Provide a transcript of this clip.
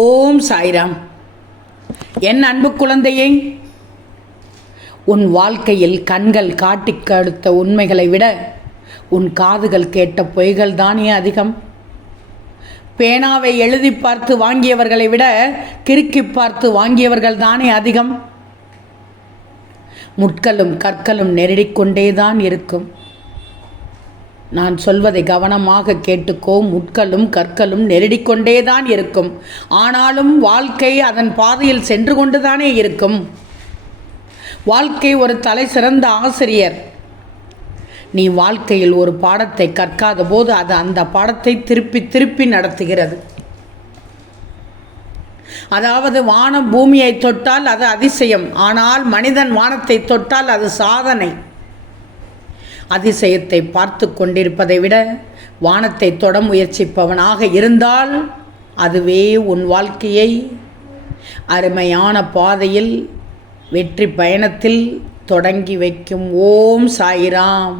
ஓம் சாய்ராம். என் அன்பு குழந்தையே, உன் வாழ்க்கையில் கண்கள் காட்டிக் கொடுத்த உண்மைகளை விட உன் காதுகள் கேட்ட பொய்கள் தானே அதிகம். பேனாவை எழுதி பார்த்து வாங்கியவர்களை விட கிறுக்கி பார்த்து வாங்கியவர்கள் தானே அதிகம். முட்களும் கற்களும் நெருடிக்கொண்டேதான் இருக்கும். நான் சொல்வதை கவனமாக கேட்டுக்கோ. முட்களும் கற்களும் நெருடிக்கொண்டேதான் இருக்கும். ஆனாலும் வாழ்க்கை அதன் பாதையில் சென்று கொண்டுதானே இருக்கும். வாழ்க்கை ஒரு தலை சிறந்த ஆசிரியர். நீ வாழ்க்கையில் ஒரு பாடத்தை கற்காத போது அது அந்த பாடத்தை திருப்பி திருப்பி நடத்துகிறது. அதாவது வானம் பூமியை தொட்டால் அது அதிசயம், ஆனால் மனிதன் வானத்தை தொட்டால் அது சாதனை. அதிசயத்தை பார்த்து கொண்டிருப்பதை விட வானத்தை தொட முயற்சிப்பவனாக இருந்தால் அதுவே உன் வாழ்க்கையை அருமையான பாதையில் வெற்றி பயணத்தில் தொடங்கி வைக்கும். ஓம் சாய்ராம்.